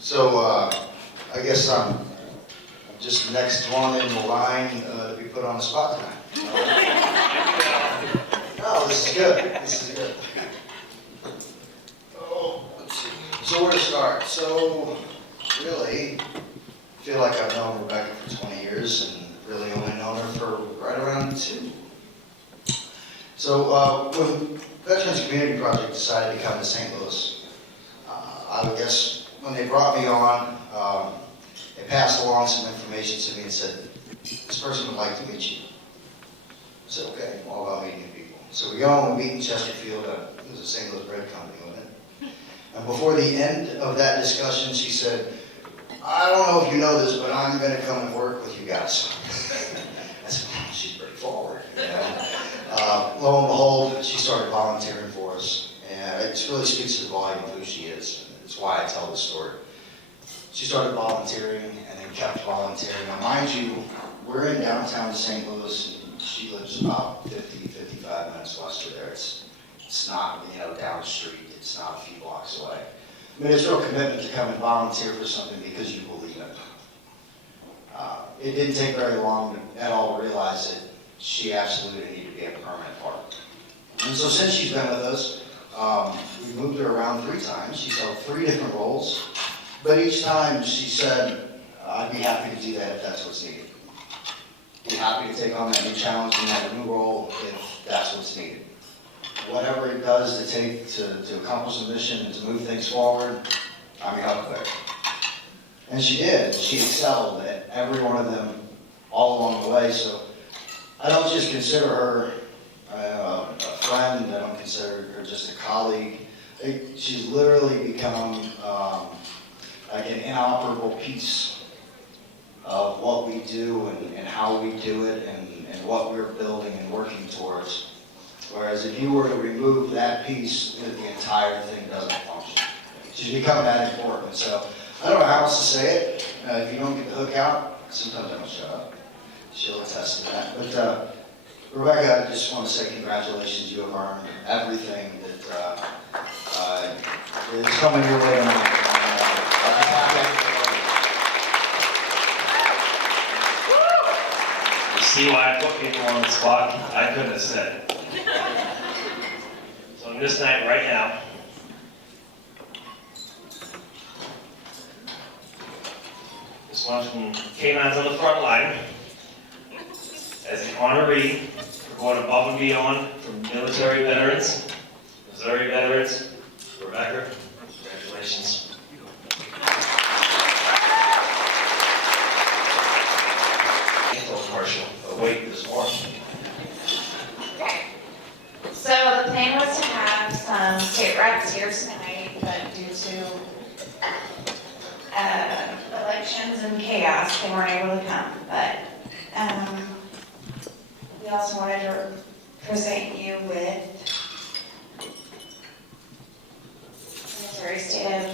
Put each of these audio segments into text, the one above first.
So I guess I'm just the next one in the line to be put on the spot tonight. No, this is good. This is good. Oh, let's see. So where to start? So really, I feel like I've known Rebecca for 20 years and really only known her for right around 2. So when Veterans Community Project decided to come to St. Louis, I would guess when they brought me on, they passed along some information to me and said, this person would like to meet you. I said, okay, all about meeting new people. So we go and we meet in Chesterfield. It was a St. Louis bread company, wasn't it? And before the end of that discussion, she said, I don't know if you know this, but I'm going to come and work with you guys. I said, well, she's pretty forward. You know? Lo and behold, she started volunteering for us. And it really speaks to the volume of who she is. It's why I tell this story. She started volunteering and then kept volunteering. Now, mind you, we're in downtown St. Louis, and she lives about 50, 55 minutes west of there. It's not, down the street. It's not a few blocks away. I mean, it's a real commitment to come and volunteer for something because you believe in it. It didn't take very long at all to realize that she absolutely needed to be a permanent part. And so since she's been with us, we moved her around 3 times. She's held 3 different roles. But each time she said, I'd be happy to do that if that's what's needed. Be happy to take on that new challenge and that new role if that's what's needed. Whatever it does to take to accomplish the mission and to move things forward, I'm up there. And she did. She excelled at every one of them all along the way. So I don't just consider her a friend. I don't consider her just a colleague. She's literally become like an inoperable piece of what we do and how we do it and what we're building and working towards. Whereas if you were to remove that piece, the entire thing doesn't function. She's become that important. So I don't know how else to say it. If you don't get the hook out, sometimes I don't shut up. She'll attest to that. But Rebecca, I just want to say congratulations. You have earned everything that is coming your way tonight. You see why I put people on the spot? I couldn't have said it. So on this night right now, this one's from K9s on the front line as an honoree for going above and beyond for military veterans, Missouri veterans. Rebecca, congratulations. Partial, but wait, there's more. So the plan was to have some state reps here tonight, but due to elections and chaos, they weren't able to come. But we also wanted to present you with the Missouri State of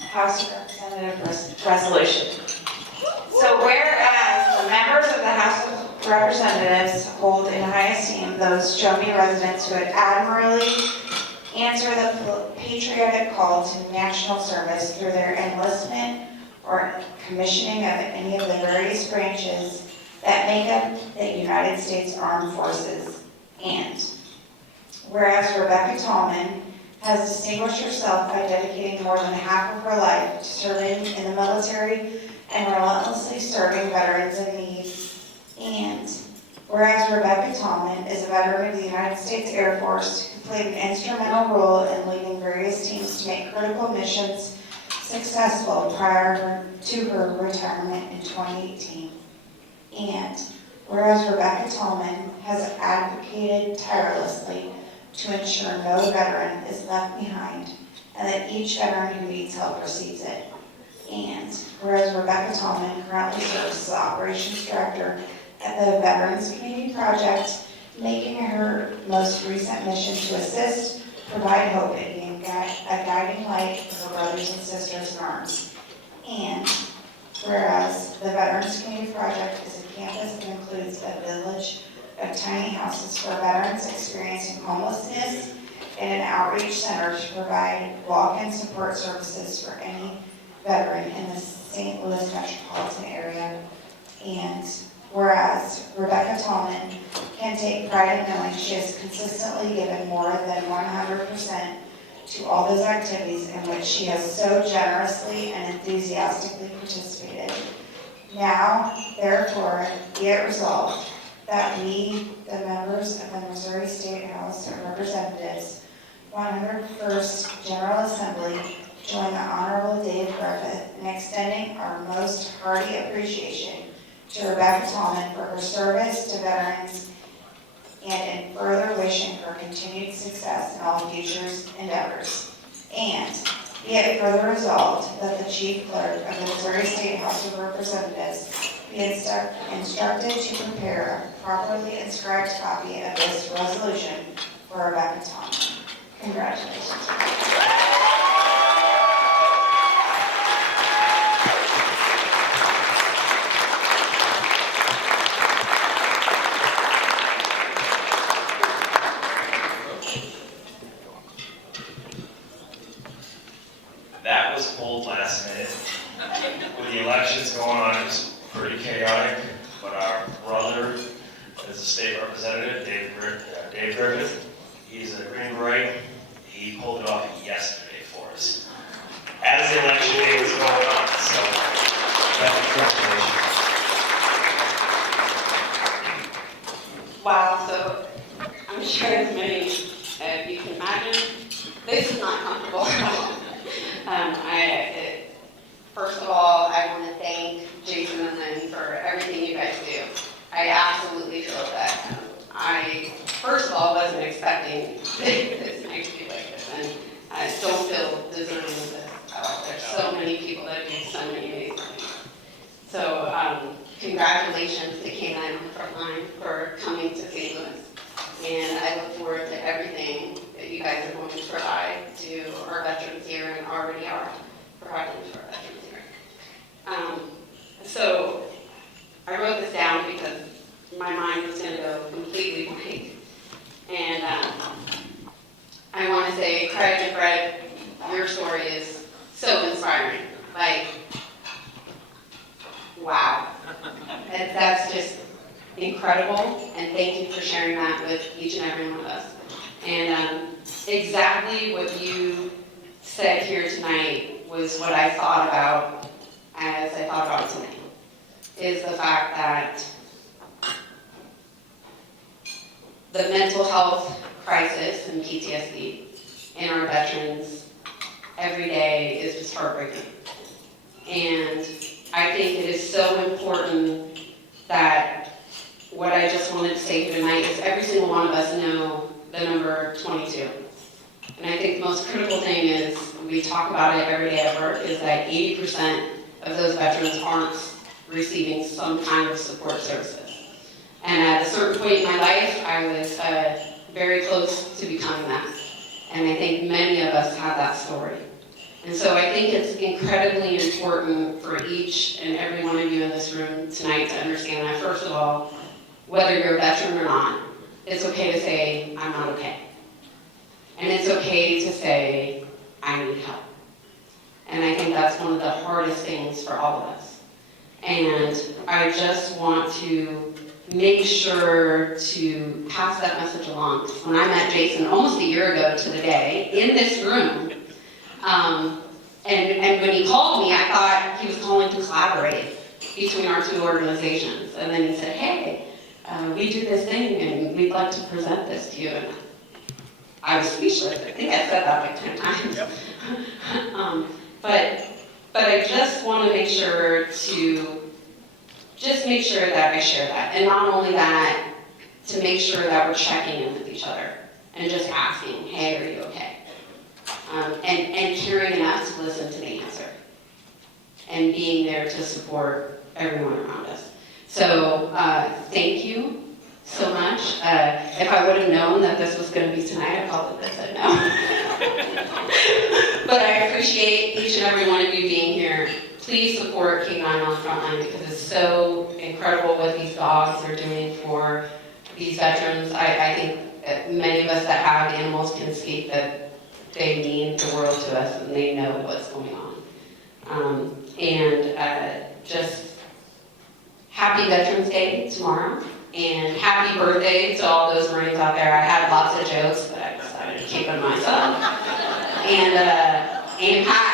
House of Representatives resolution. So whereas the members of the House of Representatives hold in high esteem those Show Me residents who had admirably answered the patriotic call to national service through their enlistment or commissioning of any of the various branches that make up the United States Armed Forces. And whereas Rebecca Tallman has distinguished herself by dedicating more than half of her life to serving in the military and relentlessly serving veterans in need. And whereas Rebecca Tallman is a veteran of the United States Air Force who played an instrumental role in leading various teams to make critical missions successful prior to her retirement in 2018. And whereas Rebecca Tallman has advocated tirelessly to ensure no veteran is left behind and that each veteran who needs help receives it. And whereas Rebecca Tallman currently serves as the Operations Director at the Veterans Community Project, making her most recent mission to assist, provide hope, and being a guiding light for her brothers and sisters in arms. And whereas the Veterans Community Project is a campus that includes a village of tiny houses for veterans experiencing homelessness in an outreach center to provide walk-in support services for any veteran in the St. Louis metropolitan area. And whereas Rebecca Tallman can take pride in knowing she has consistently given more than 100% to all those activities in which she has so generously and enthusiastically participated. Now, therefore, be it resolved that we, the members of the Missouri State House of Representatives, 101st General Assembly, join the Honorable Dave Griffith in extending our most hearty appreciation to Rebecca Tallman for her service to veterans and in further wishing her continued success in all future endeavors. And be it further resolved that the Chief Clerk of the Missouri State House of Representatives be instructed to prepare a properly inscribed copy of this resolution for Rebecca Tallman. Congratulations. That was pulled last minute. With the elections going on, it was pretty chaotic, but our brother is a state representative, Dave Griffith. He's a Green Beret. He pulled it off yesterday for us, as the election day was going on, so congratulations. Wow, so I'm sure as many as you can imagine, this is not comfortable at all. First of all, I want to thank Jason and Lynn for everything you guys do. I absolutely feel that. I, first of all, wasn't expecting this night to be like this, and I don't feel deserving of this at all. There's so many people that do so many amazing things. So, congratulations to K9s on the front line for coming to St. Louis. And I look forward to everything that you guys are going to provide to our veterans here and already are providing to our veterans here. So I wrote this down because my mind was going to go completely blank. And I want to say, Craig and Fred, your story is so inspiring. Like, wow. That's just incredible, and thank you for sharing that with each and every one of us. And exactly what you said here tonight was what I thought about as I thought about tonight, is the fact that the mental health crisis and PTSD in our veterans every day is just heartbreaking. And I think it is so important that what I just wanted to say here tonight is every single one of us know the number 22. And I think the most critical thing is, we talk about it every day at work, is that 80% of those veterans aren't receiving some kind of support services. And at a certain point in my life, I was very close to becoming that. And I think many of us have that story. And so I think it's incredibly important for each and every one of you in this room tonight to understand that, first of all, whether you're a veteran or not, it's okay to say, I'm not okay. And it's okay to say, I need help. And I think that's one of the hardest things for all of us. And I just want to make sure to pass that message along. When I met Jason almost a year ago to the day in this room, and when he called me, I thought he was calling to collaborate between our two organizations. And then he said, hey, we do this thing and we'd like to present this to you. And I was speechless. I think I said that like 10 times. Yep. But I just want to make sure that I share that. And not only that, to make sure that we're checking in with each other and just asking, hey, are you okay? And caring enough to listen to the answer. And being there to support everyone around us. So thank you so much. If I would have known that this was going to be tonight, I probably would have said no. But I appreciate each and every one of you being here. Please support K9 on the front line because it's so incredible what these dogs are doing for these veterans. I think that many of us that have animals can speak that they mean the world to us, and they know what's going on. Just happy Veterans Day tomorrow, and happy birthday to all those Marines out there. I had lots of jokes, but I decided to keep them myself. And aim high.